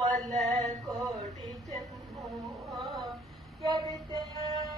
பல கோடி ஜென்மம் எடுத்தேன்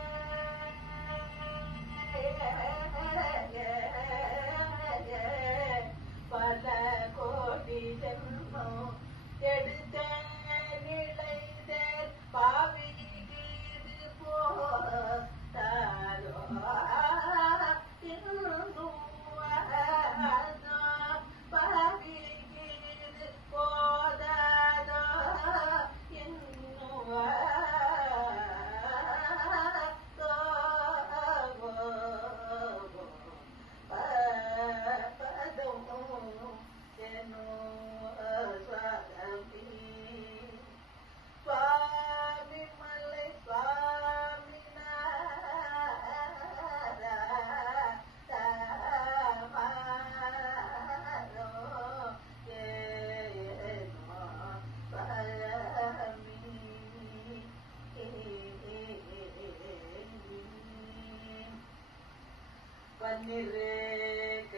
பன்னிருக்கையனே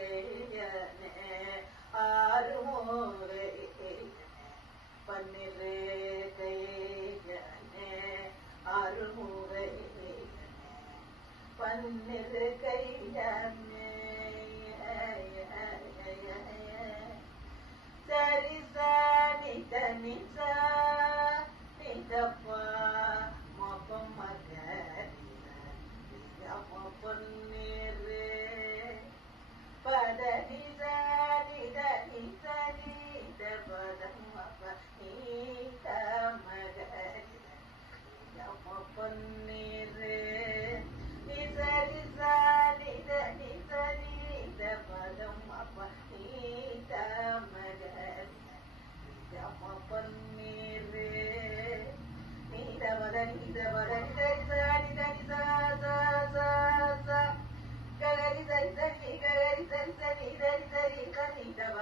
ஆறுமுறை பன்னிருக்கையனே ஆறுமுறை பன்னிருக்கையனே சரி சனி தனி சா ಧರಿ ಧರಿ ಧರಿ ಧರಿ ಕಲಿದವ